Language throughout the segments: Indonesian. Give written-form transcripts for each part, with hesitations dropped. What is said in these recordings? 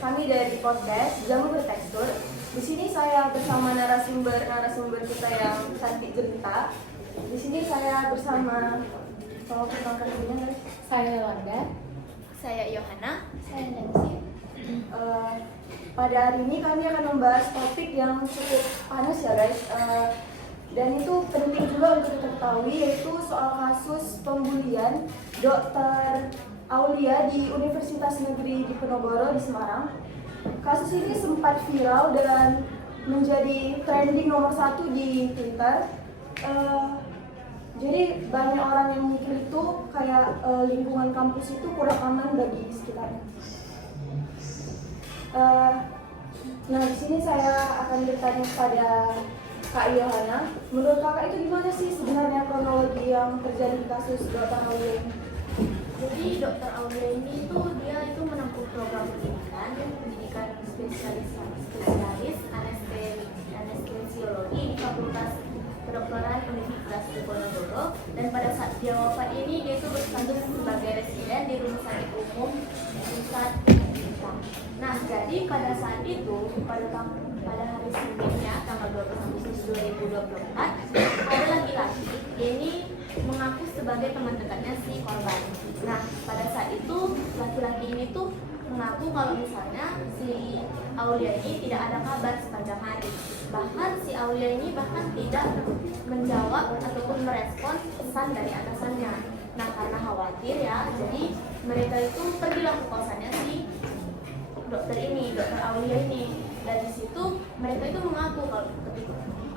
kami dari podcast Jamu Bertekstur. Di sini saya bersama narasumber kita yang cantik jelita. Di sini saya bersama saya Wanda, saya Yohana, saya Nancy. Pada hari ini kami akan membahas topik yang cukup panas ya guys. Dan itu penting juga untuk kita ketahui, yaitu soal kasus pembulian Dr. Aulia di Universitas Negeri Diponegoro di Semarang. Kasus ini sempat viral dan menjadi trending nomor 1 di Twitter. Jadi banyak orang yang mikir itu kayak lingkungan kampus itu kurang aman bagi sekitarnya. Nah, di sini saya akan bertanya kepada Kak Yohana. Menurut kakak itu gimana sih sebenarnya kronologi yang terjadi di kasus Dr. Aulia ini? Jadi Dr. Aulia ini dia menempuh program pendidikan spesialis anestesiologi di Fakultas Kedokteran Universitas Diponegoro, dan pada saat dia wafat ini dia berstatus sebagai residen di Rumah Sakit Umum Pusat. Nah, jadi pada saat itu pada hari Seninnya tanggal 12 Agustus 2024 ada laki-laki ini mengaku sebagai teman dekatnya si korban. Nah, pada saat itu laki-laki ini mengaku kalau misalnya si Aulia ini tidak ada kabar sepanjang hari. Bahkan si Aulia ini tidak menjawab ataupun merespon pesan dari atasannya. Nah, karena khawatir ya, jadi mereka itu pergilah ke kosannya si dokter Aulia ini. Dan di situ mereka itu mengaku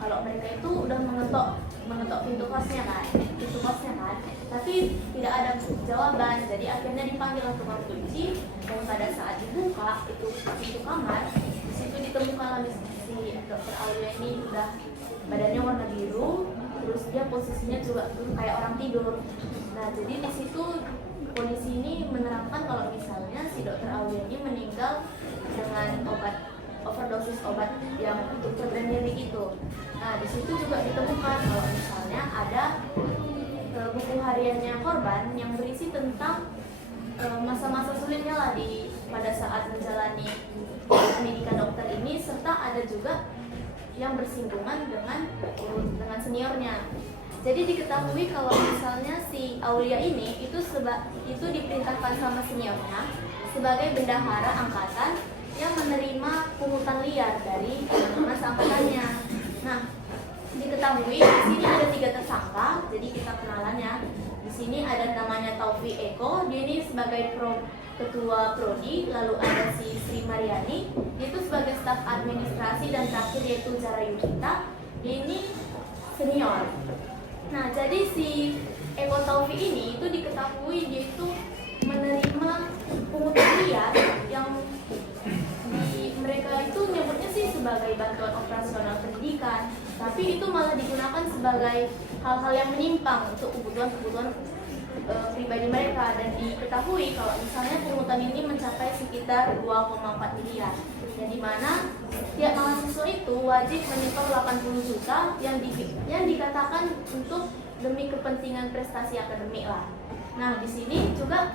kalau mereka itu udah mengetok pintu kosnya kan, tapi tidak ada jawaban. Jadi akhirnya dipanggil tukang kunci, dan pada saat dibuka itu pintu kamar, di situ ditemukan si dokter Aulia ini udah badannya warna biru, terus dia posisinya juga kayak orang tidur. Nah, jadi di situ polisi ini menerangkan kalau misalnya si dokter Aulia ini meninggal dengan overdosis obat yang untuk program nyeri itu. Nah, di situ juga ditemukan kalau misalnya ada buku hariannya korban yang berisi tentang masa-masa sulitnya lah pada saat menjalani pendidikan dokter ini, serta ada juga yang bersinggungan dengan seniornya. Jadi diketahui kalau misalnya si Aulia ini itu diperintahkan sama seniornya sebagai bendahara angkatan yang menerima pungutan liar dari teman seangkatannya. Nah, diketahui di sini ada 3 tersangka, jadi kita kenalannya. Di sini ada namanya Taufik Eko, dia ini sebagai ketua prodi, lalu ada si Sri Mariani, dia itu sebagai staf administrasi, dan terakhir yaitu Zara Yukita, dia ini senior. Nah, jadi si Eko Taufik ini itu diketahui dia itu menerima pungutan liar yang mereka itu nyebutnya sih sebagai bantuan operasional pendidikan, tapi itu malah digunakan sebagai hal-hal yang menyimpang untuk kebutuhan pribadi mereka. Dan diketahui kalau misalnya pungutan ini mencapai sekitar 2,4 miliar, dan di mana setiap mahasiswa itu wajib menyetor 80 juta yang dikatakan untuk demi kepentingan prestasi akademik lah. Nah, di sini juga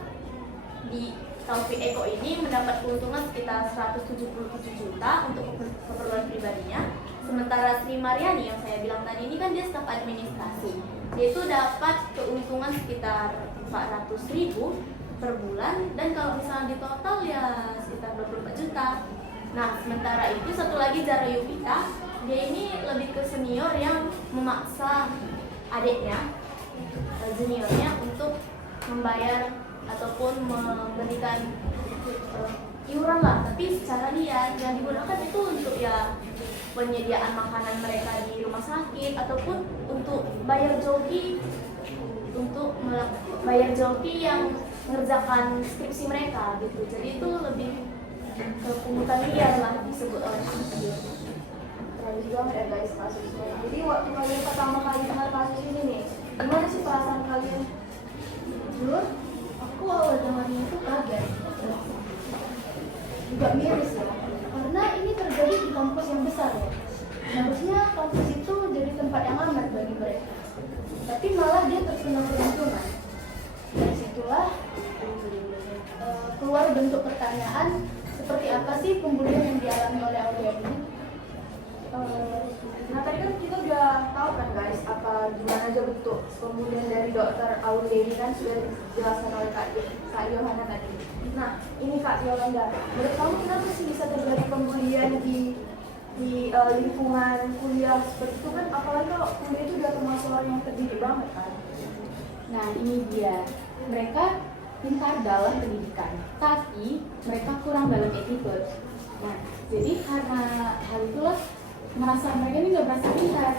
di Taufik Eko ini mendapat keuntungan sekitar 177 juta untuk keperluan pribadinya. Sementara Sri Mariani yang saya bilang tadi ini kan dia staf administrasi, dia itu dapat keuntungan sekitar 400.000 per bulan, dan kalau misalnya di total ya sekitar 24 juta. Nah, sementara itu satu lagi Zara Yukita, dia ini lebih ke senior yang memaksa adiknya, juniornya untuk membayar ataupun memberikan iuran lah, tapi secara liar. Yang digunakan itu untuk ya penyediaan makanan mereka di rumah sakit, ataupun untuk bayar joki yang mengerjakan skripsi mereka gitu. Jadi itu lebih ke pungutan liar lah disebut oleh hakim. Terus juga ada guys kasusnya. Jadi waktu kalian pertama kali dengar kasus ini nih, gimana sih perasaan kalian? Jujur, aku awal dengarnya itu kaget, juga miris ya, karena ini terjadi di kampus yang besar ya. Harusnya kampus itu jadi tempat yang aman bagi mereka, tapi malah dia terkena peruntungan. Dari situlah keluar bentuk pertanyaan seperti apa sih pembulian yang dialami oleh Aulia ini? Nah tadi kan kita udah tahu kan guys apa gimana aja bentuk pembulian dari dokter Aulia ini kan sudah dijelaskan oleh Kak Yohana tadi. Nah ini Kak Yolanda, menurut kamu kenapa sih bisa terjadi pembulian di lingkungan kuliah seperti itu kan, apalagi kalau kuliah itu udah termasuk orang yang terdidik banget kan? Nah ini dia, mereka pintar dalam pendidikan, tapi mereka kurang dalam attitude. Nah jadi karena hal itulah mereka ini nggak merasa pintar,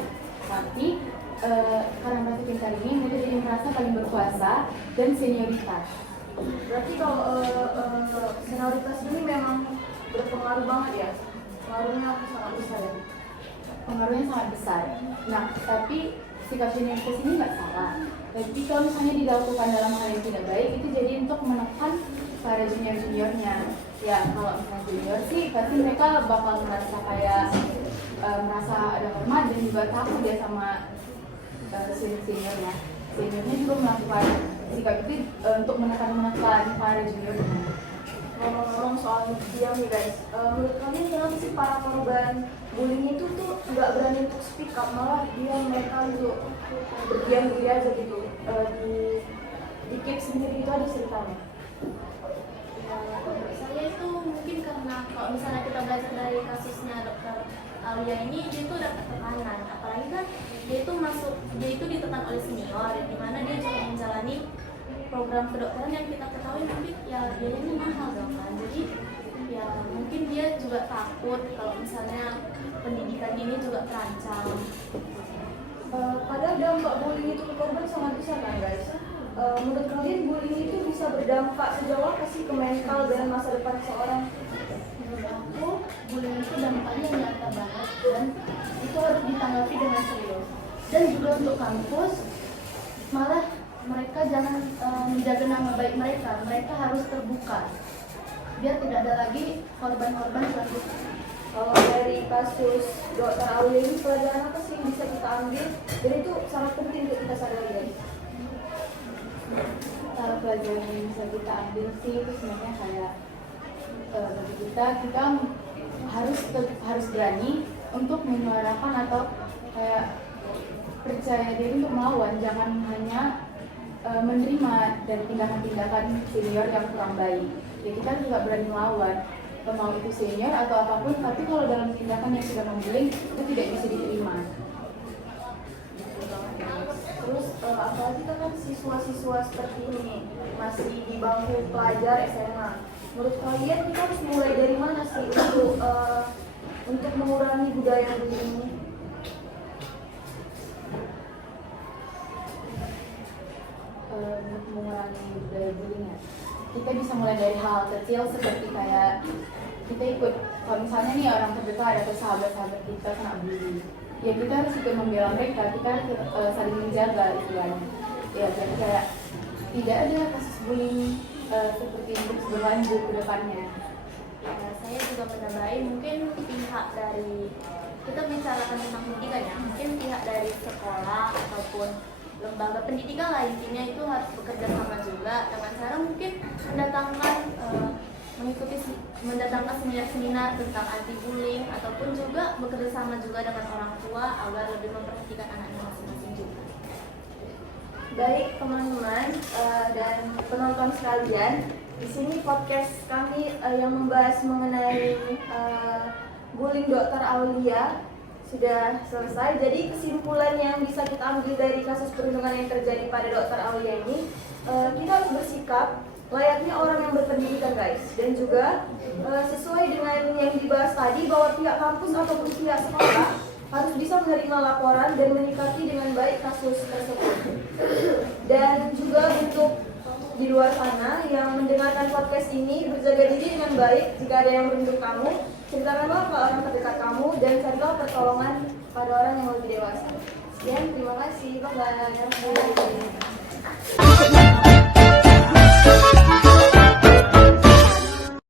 tapi karena merasa pintar ini mereka jadi merasa paling berkuasa dan senioritas. Berarti kalau senioritas ini memang berpengaruh banget ya? Pengaruhnya sangat besar ya? Pengaruhnya sangat besar. Nah tapi sikap senioritas ini nggak salah, tapi kalau misalnya dilakukan dalam hal yang tidak baik itu jadi untuk menekan para junior-juniornya. Ya kalau misalnya junior sih pasti mereka bakal merasa kayak merasa ada hormat dan juga takut ya sama seniornya. Seniornya juga melakukan sikap itu untuk menekan para juniornya. Ngomong-ngomong soal diam nih guys, menurut kalian kenapa sih para korban bullying itu tuh nggak berani untuk speak up, malah mereka untuk berdiam diri aja gitu, di keep sendiri itu aja ceritanya? Saya itu mungkin karena kalau misalnya kita belajar dari kasusnya dokter Aulia ini, dia itu dapat tekanan, apalagi kan dia itu ditekan oleh senior, di mana dia juga menjalani program kedokteran yang kita ketahui nanti ya biayanya mahal dong kan. Jadi ya mungkin dia juga takut kalau misalnya pendidikan ini juga terancam. Padahal dampak bullying itu ke korban sangat besar kan guys. Menurut kalian bullying itu bisa berdampak sejauh apa sih ke mental dan masa depan seorang? Menurut aku, bullying itu dampaknya nyata banget dan itu harus ditanggapi dengan serius. Dan juga untuk kampus, malah mereka jangan menjaga nama baik mereka harus terbuka biar tidak ada lagi korban-korban selanjutnya. Kalau dari kasus dokter Aulia ini pelajaran apa sih yang bisa kita ambil? Dan itu sangat penting untuk kita sadari guys. Kalau pelajaran yang bisa kita ambil sih itu sebenarnya kayak bagi kita harus berani untuk menyuarakan atau kayak percaya diri untuk melawan, jangan hanya menerima dan tindakan-tindakan senior yang kurang baik. Ya kita juga berani melawan, mau itu senior atau apapun, tapi kalau dalam tindakan yang sudah membuli itu tidak bisa diterima. Terus apalagi kan siswa-siswa seperti ini masih di bangku pelajar SMA. Menurut kalian kita harus mulai dari mana sih untuk mengurangi budaya bullying ini? Untuk mengurangi budaya bullying ya, kita bisa mulai dari hal kecil seperti kayak kita ikut, kalau misalnya nih orang terdekat atau sahabat-sahabat kita kena bully, ya kita harus ikut membela mereka, kita harus saling menjaga istilahnya. Ya jadi kayak tidak ada kasus bullying seperti ini terus berlanjut ke depannya. Saya juga menambahi mungkin pihak dari, kita bicarakan tentang pendidikan ya, mungkin pihak dari sekolah ataupun lembaga pendidikan lah intinya itu harus bekerja sama juga dengan cara mungkin mendatangkan seminar-seminar tentang anti bullying ataupun juga bekerja sama juga dengan orang tua agar lebih memperhatikan anaknya masing-masing juga. Baik teman-teman dan penonton sekalian, di sini podcast kami yang membahas mengenai bullying dokter Aulia sudah selesai. Jadi kesimpulan yang bisa kita ambil dari kasus perundungan yang terjadi pada dokter Aulia ini, kita harus bersikap layaknya orang yang berpendidikan guys, dan juga sesuai dengan yang dibahas tadi bahwa pihak kampus ataupun pihak sekolah harus bisa menerima laporan dan menyikapi dengan baik kasus tersebut. Dan juga untuk di luar sana yang mendengarkan podcast ini, berjaga diri dengan baik. Jika ada yang merundung kamu, ceritakanlah ke orang terdekat kamu dan carilah pertolongan pada orang yang lebih dewasa. Sekian, terima kasih. Bye-bye.